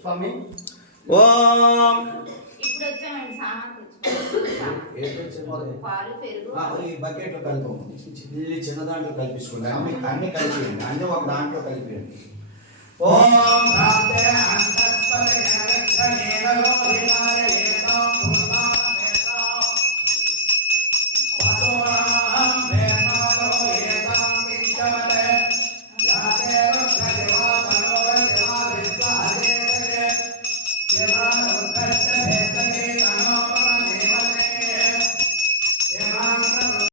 స్వామి ఓం ఇప్పుడు వచ్చామండి సామాన్ పాలు పెరుగు ఈ బకెట్ లో కలుపుకోండి చిన్న దాంట్లో కలిపించుకోండి అన్ని కలిపియండి అన్ని ఒక దాంట్లో కలిపియండి ఓం